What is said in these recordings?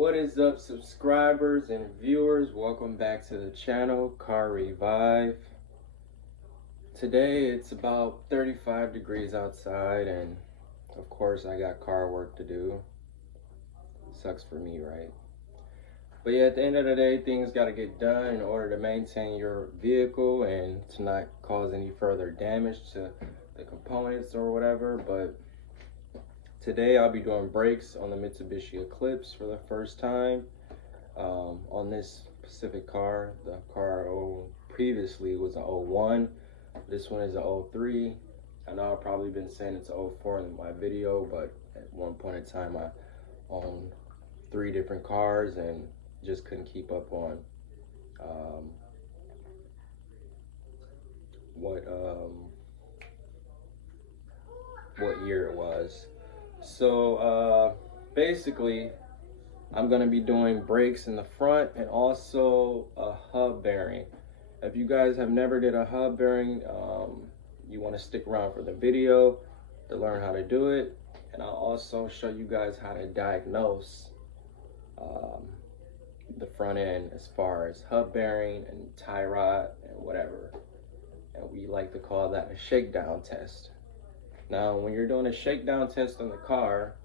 What is up, subscribers and viewers? Welcome back to the channel, Car Revive. Today it's about 35 degrees outside, and of course I got car work to do. Sucks for me, right? But yeah, at the end of the day, things got to get done in order to maintain your vehicle and to not cause any further damage to the components or whatever. But today I'll be doing brakes on the Mitsubishi Eclipse for the first time. On this specific car. The car previously was an 01. This one is an 03. I know I've probably been saying it's an 04 in my video, but at one point in time I owned 3 different cars and just couldn't keep up on what year it was. So basically I'm going to be doing brakes in the front and also a hub bearing. If you guys have never did a hub bearing, you want to stick around for the video to learn how to do it. And I'll also show you guys how to diagnose the front end as far as hub bearing and tie rod and whatever. And we like to call that a shakedown test. Now, when you're doing a shakedown test on the car,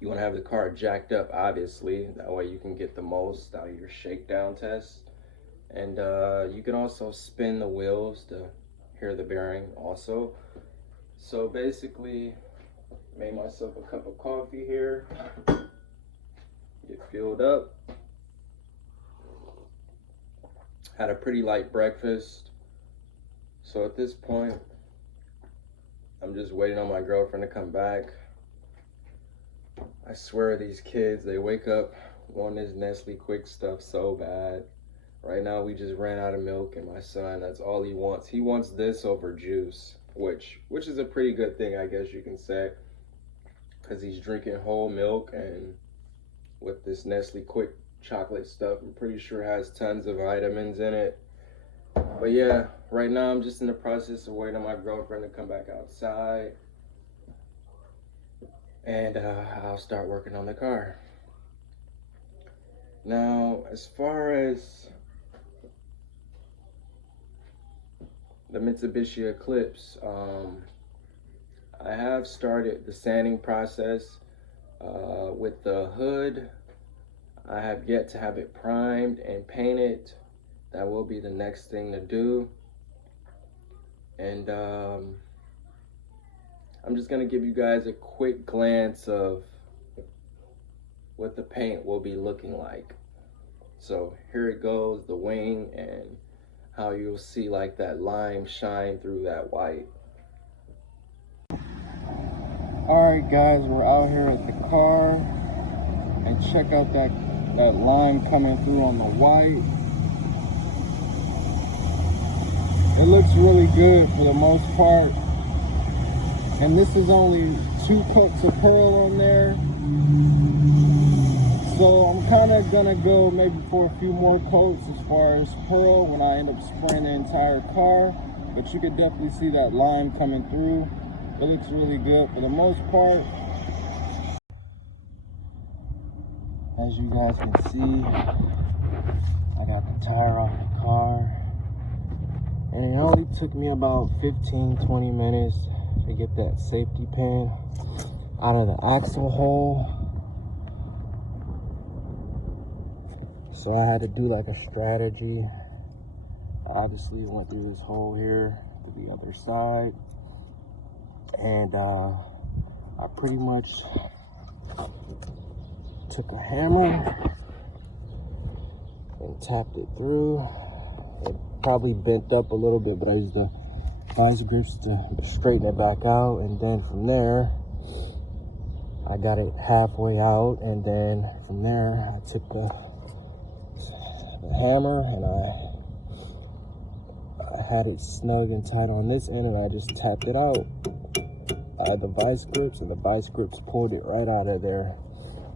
you want to have the car jacked up, obviously. That way you can get the most out of your shakedown test. And you can also spin the wheels to hear the bearing also. So basically, made myself a cup of coffee here. Get filled up. Had a pretty light breakfast. So at this point, I'm just waiting on my girlfriend to come back. I swear these kids, they wake up wanting this Nestle Quick stuff so bad. Right now we just ran out of milk, and my son, that's all he wants. He wants this over juice, which is a pretty good thing, I guess you can say, because he's drinking whole milk, and with this Nestle Quick chocolate stuff, I'm pretty sure it has tons of vitamins in it. But yeah, right now I'm just in the process of waiting on my girlfriend to come back outside. And I'll start working on the car. Now, as far as the Mitsubishi Eclipse, I have started the sanding process with the hood. I have yet to have it primed and painted. That will be the next thing to do. And I'm just gonna give you guys a quick glance of what the paint will be looking like. So here it goes, the wing, and how you'll see like that lime shine through that white. Alright guys, we're out here at the car, and check out that lime coming through on the white. It looks really good for the most part. And this is only 2 coats of pearl on there. So I'm kind of gonna go maybe for a few more coats as far as pearl when I end up spraying the entire car. But you could definitely see that lime coming through. It looks really good for the most part. As you guys can see, I got the tire off the car. And it only took me about 15-20 minutes to get that safety pin out of the axle hole. So I had to do like a strategy. I obviously went through this hole here to the other side, and I pretty much took a hammer and tapped it through. It probably bent up a little bit, but I used the vice grips to straighten it back out, and then from there I got it halfway out, and then from there I took the hammer and I had it snug and tight on this end, and I just tapped it out. I had the vice grips, and the vice grips pulled it right out of there.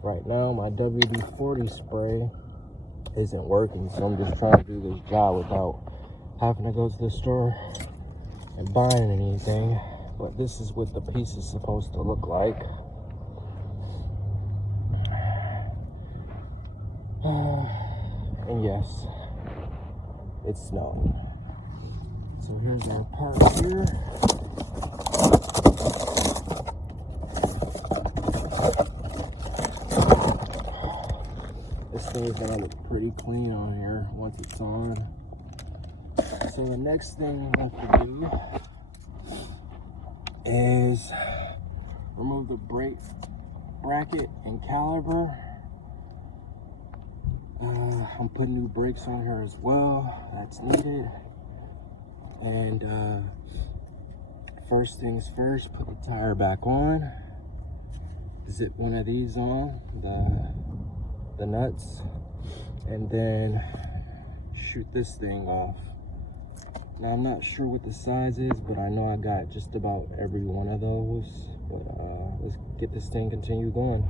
Right now my WD-40 spray isn't working, so I'm just trying to do this job without having to go to the store and buying anything. But this is what the piece is supposed to look like. And yes, it's snowing. So here's our park here. This thing's gonna look pretty clean on here once it's on. So the next thing we have to do is remove the brake bracket and caliper. I'm putting new brakes on here as well. That's needed. And first things first, put the tire back on. Zip one of these on, the nuts, and then shoot this thing off. Now I'm not sure what the size is, but I know I got just about every one of those. But let's get this thing continue going.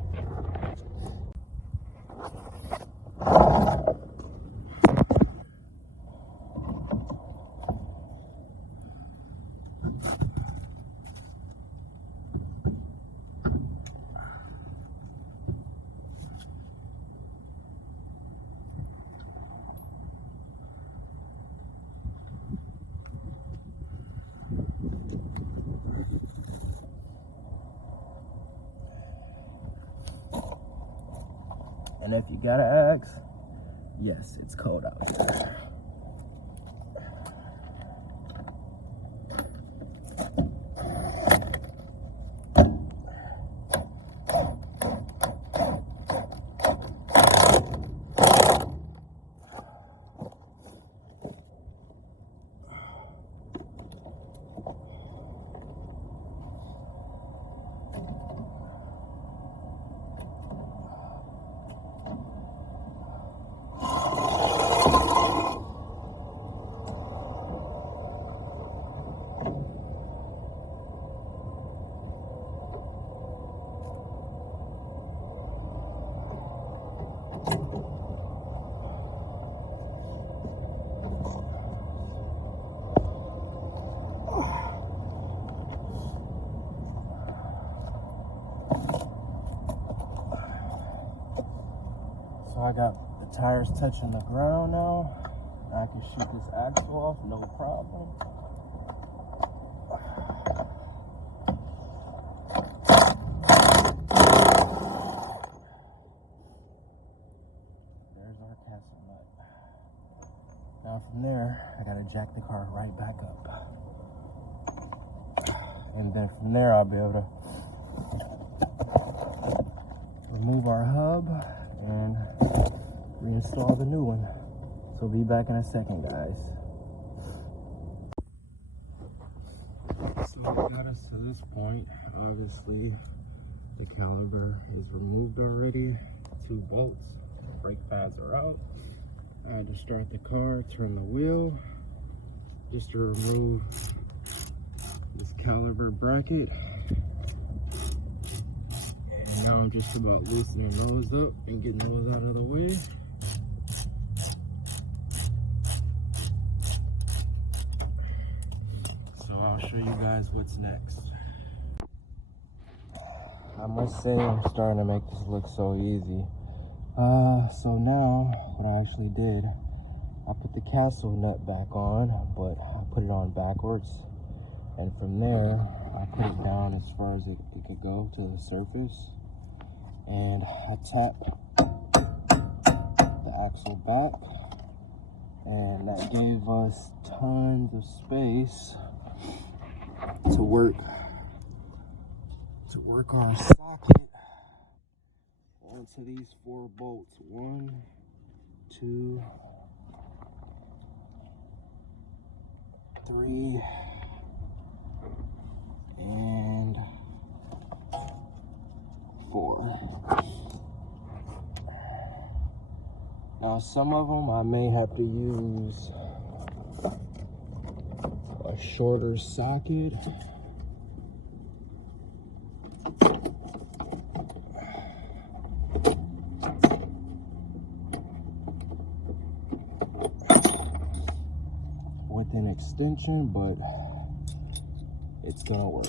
And if you gotta ask, yes, it's cold out here. So I got the tires touching the ground now. I can shoot this axle off, no problem. There's our castle nut. Now from there, I gotta jack the car right back up. And then from there, I'll be able to remove our hub and reinstall the new one. So be back in a second, guys. So it got us to this point. Obviously, the caliper is removed already. 2 bolts, brake pads are out. I had to start the car, turn the wheel, just to remove this caliper bracket. And now I'm just about loosening those up and getting those out of the way. So I'll show you guys what's next. I must say I'm starting to make this look so easy. So now what I actually did, I put the castle nut back on, but I put it on backwards. And from there, I put it down as far as it could go to the surface. And I tap the axle back. And that gave us tons of space to work our socket onto these 4 bolts. 1, 2, 3, and 4. Now some of them I may have to use a shorter socket. With an extension, but it's gonna work.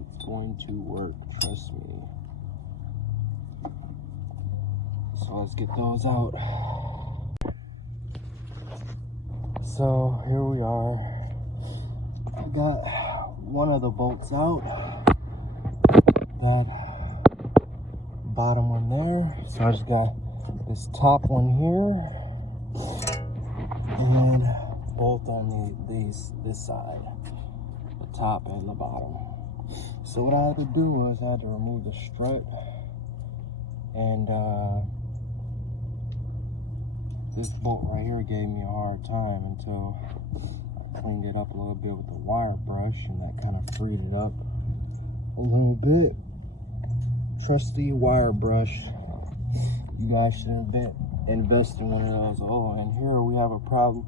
It's going to work, trust me. So let's get those out. So here we are. I got one of the bolts out. That bottom one there. So I just got this top one here. And bolt on this side. The top and the bottom. So what I had to do was I had to remove the strut. And this bolt right here gave me a hard time until I cleaned it up a little bit with the wire brush, and that kind of freed it up a little bit. Trusty wire brush. You guys should invest in one of those. Oh, and here we have a problem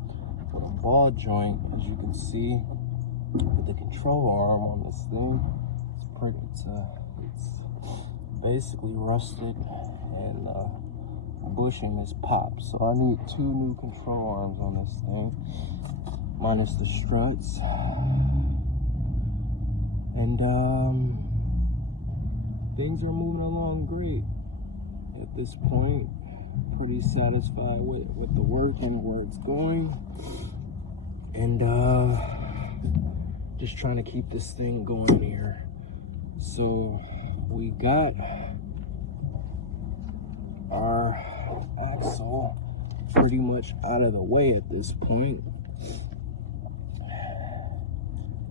with a ball joint, as you can see with the control arm on this thing. It's basically rusted, and bushing is popped. So I need 2 new control arms on this thing, minus the struts. And things are moving along great at this point. Pretty satisfied with the work and where it's going, and just trying to keep this thing going here. So we got our axle pretty much out of the way at this point.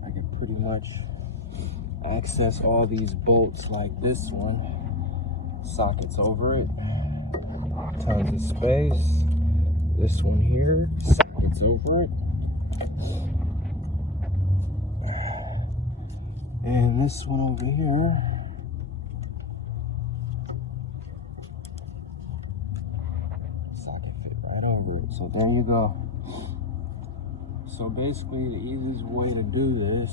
I can pretty much access all these bolts like this one. Sockets over it, tons of space. This one here, sockets over it. And this one over here, socket fit right over it. So there you go. So basically the easiest way to do this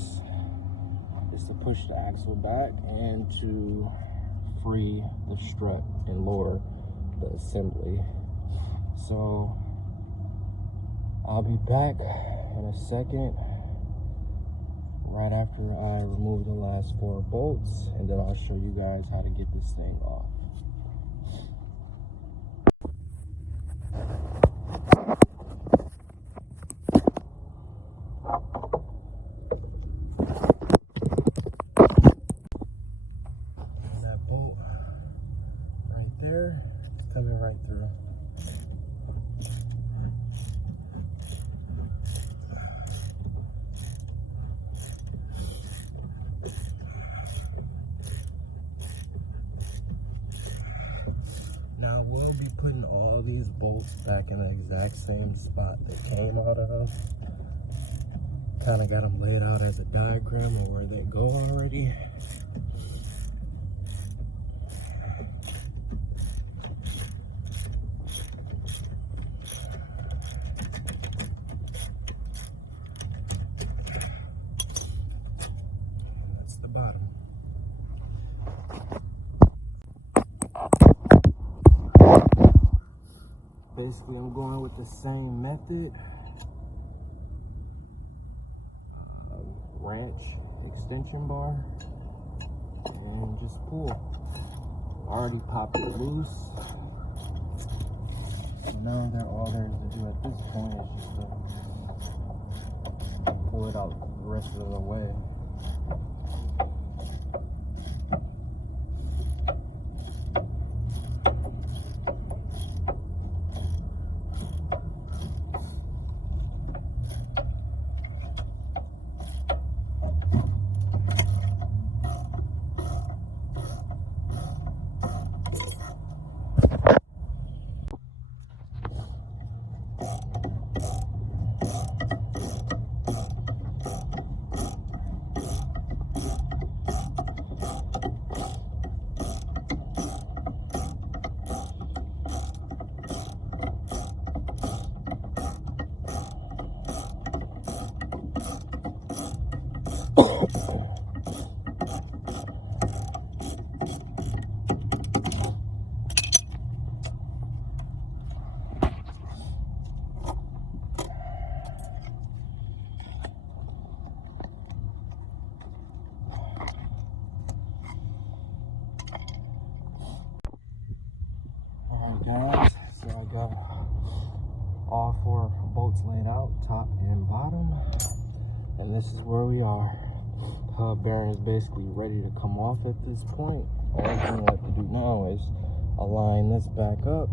is to push the axle back and to free the strut and lower the assembly. So I'll be back in a second, right after I remove the last 4 bolts, and then I'll show you guys how to get this thing off. That bolt right there, it's coming right through. Now we'll be putting all these bolts back in the exact same spot they came out of. Kind of got them laid out as a diagram of where they go already. That's the bottom. Basically, I'm going with the same method of wrench extension bar and just pull. Already popped it loose. So now that all there is to do at this point is just to pull it out the rest of the way. And this is where we are. Hub bearing is basically ready to come off at this point. All thing I have to do now is align this back up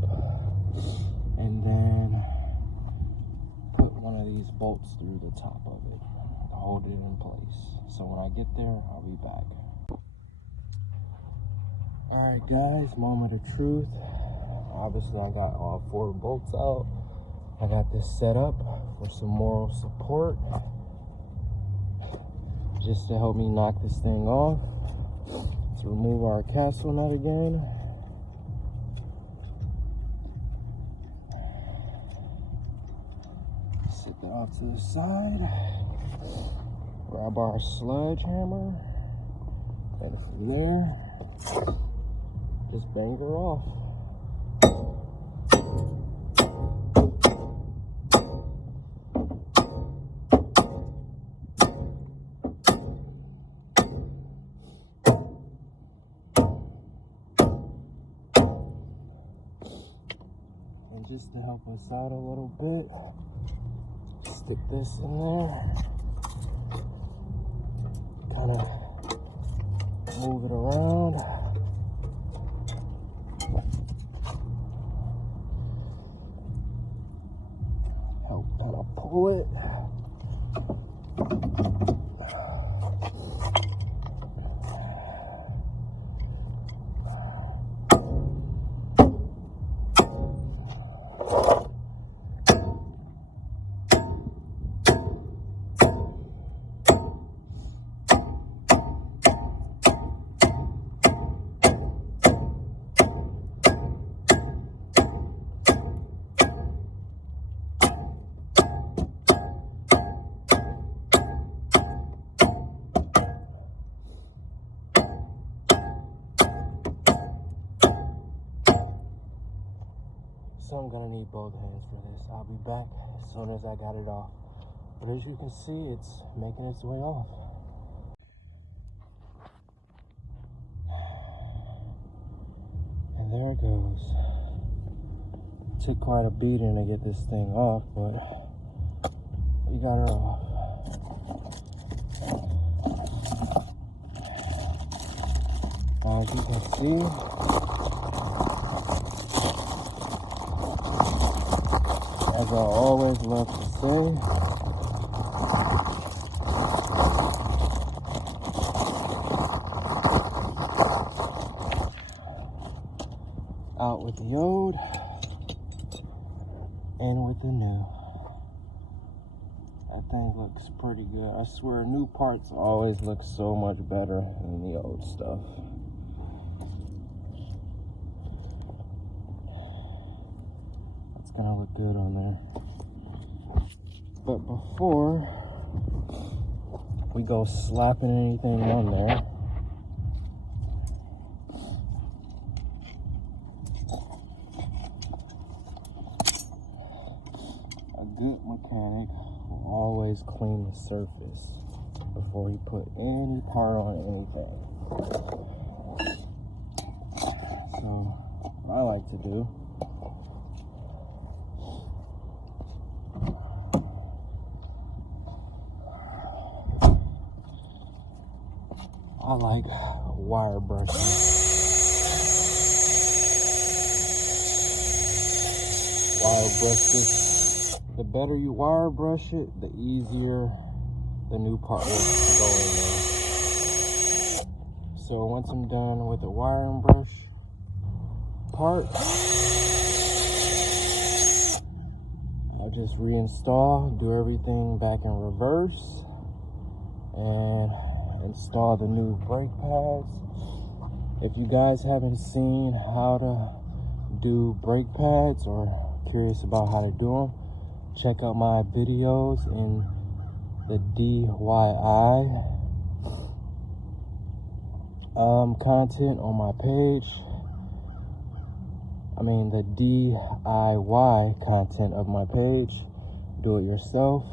and then put one of these bolts through the top of it to hold it in place. So when I get there, I'll be back. Alright guys, moment of truth. Obviously I got all 4 bolts out. I got this set up for some moral support, just to help me knock this thing off. Let's remove our castle nut again. Sit that off to the side. Grab our sledgehammer. And from there, just bang her off. And just to help us out a little bit, stick this in there. Kind of move it around. Help kind of pull it. So I'm gonna need both hands for this. I'll be back as soon as I got it off. But as you can see, it's making its way off. And there it goes. It took quite a beating to get this thing off, but we got her off. As you can see, as I always love to say, out with the old, in with the new. That thing looks pretty good. I swear, new parts always look so much better than the old stuff. Gonna look good on there. But before we go slapping anything on there, a good mechanic will always clean the surface before he put any part on anything. So what I like to do, I like wire brushing. Wire brush this. The better you wire brush it, the easier the new part will go in there. So once I'm done with the wire and brush part, I'll just reinstall, do everything back in reverse, and install the new brake pads. If you guys haven't seen how to do brake pads or curious about how to do them, check out my videos in the DIY content on my page. I mean the DIY content of my page. Do it yourself.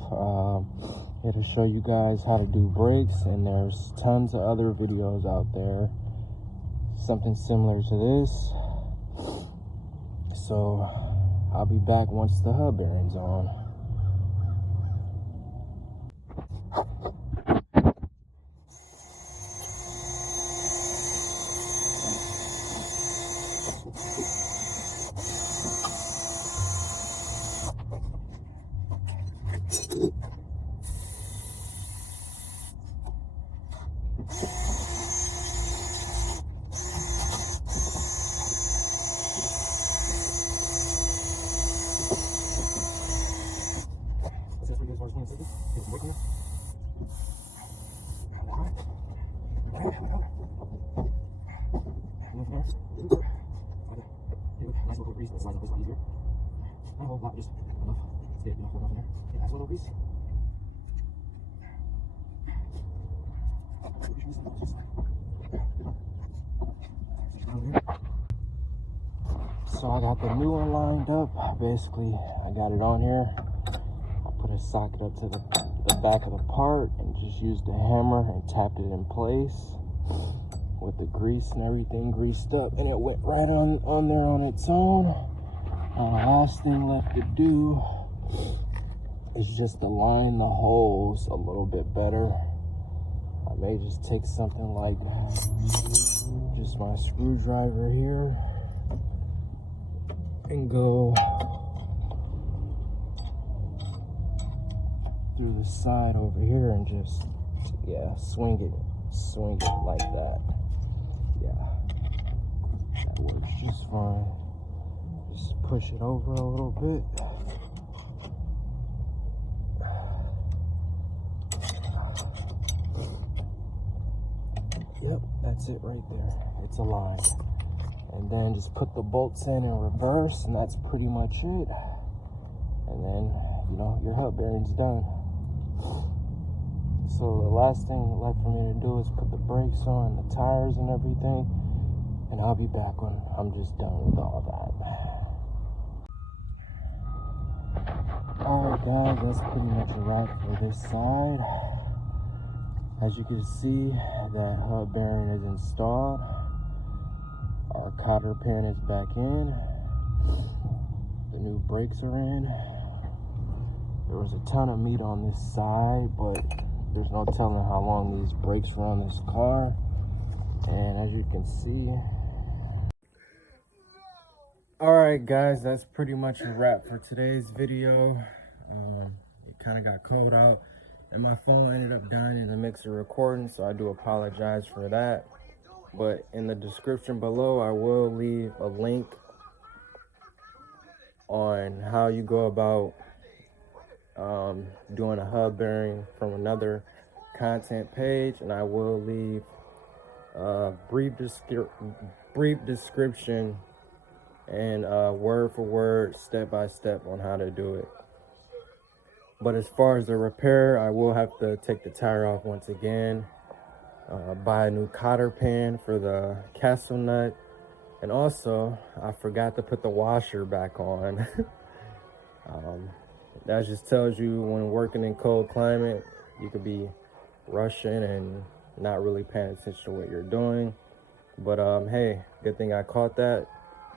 It'll show you guys how to do brakes, and there's tons of other videos out there, something similar to this. So I'll be back once the hub bearing's on. there. Nice little grease that slides up this a lot easier. Not a whole lot, just enough. Let's get enough in there. Yeah, nice little grease. So I got the new one lined up. Basically, I got it on here. I put a socket up to the back of the part and just used the hammer and tapped it in place with the grease and everything greased up, and it went right on there on its own. Now the last thing left to do is just to line the holes a little bit better. I may just take something like just my screwdriver here and go through the side over here and just, yeah, swing it like that. Yeah, that works just fine. Just push it over a little bit. Yep, that's it right there. It's aligned. And then just put the bolts in reverse, and that's pretty much it. And then, you know, your hub bearing's done. So the last thing left for me to do is put the brakes on, the tires and everything, and I'll be back when I'm just done with all that. Alright guys, that's pretty much a wrap for this side. As you can see, that hub bearing is installed. Our cotter pin is back in. The new brakes are in. There was a ton of meat on this side, but there's no telling how long these brakes were on this car. And as you can see, alright guys, that's pretty much a wrap for today's video. It kind of got cold out and my phone ended up dying in the mix of recording, so I do apologize for that. But in the description below, I will leave a link on how you go about doing a hub bearing from another content page, and I will leave a brief description and word for word, step by step on how to do it. But as far as the repair, I will have to take the tire off once again, buy a new cotter pin for the castle nut, and also I forgot to put the washer back on. That just tells you when working in cold climate, you could be rushing and not really paying attention to what you're doing. But hey, good thing I caught that.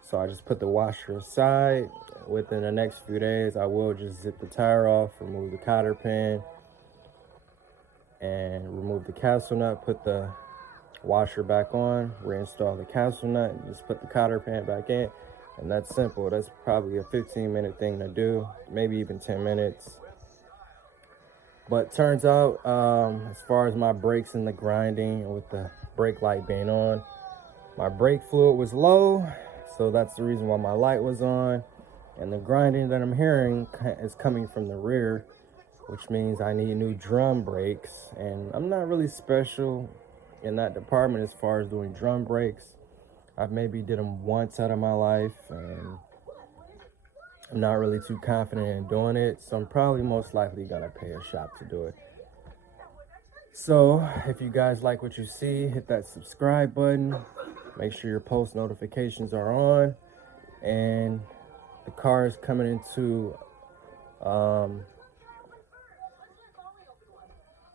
So I just put the washer aside. Within the next few days, I will just zip the tire off, remove the cotter pin, and remove the castle nut, put the washer back on, reinstall the castle nut, and just put the cotter pin back in. And that's simple. That's probably a 15-minute thing to do, maybe even 10 minutes. But turns out, as far as my brakes and the grinding with the brake light being on, my brake fluid was low, so that's the reason why my light was on. And the grinding that I'm hearing is coming from the rear, which means I need new drum brakes. And I'm not really special in that department as far as doing drum brakes. I've maybe did them once out of my life, and I'm not really too confident in doing it. So I'm probably most likely gonna pay a shop to do it. So if you guys like what you see, hit that subscribe button. Make sure your post notifications are on, and the car is coming into a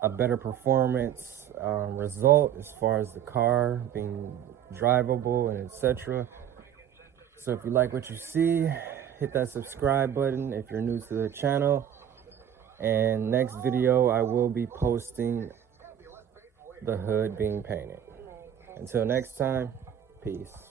better performance result as far as the car being drivable and etc. So if you like what you see, hit that subscribe button if you're new to the channel. And next video, I will be posting the hood being painted. Until next time, peace.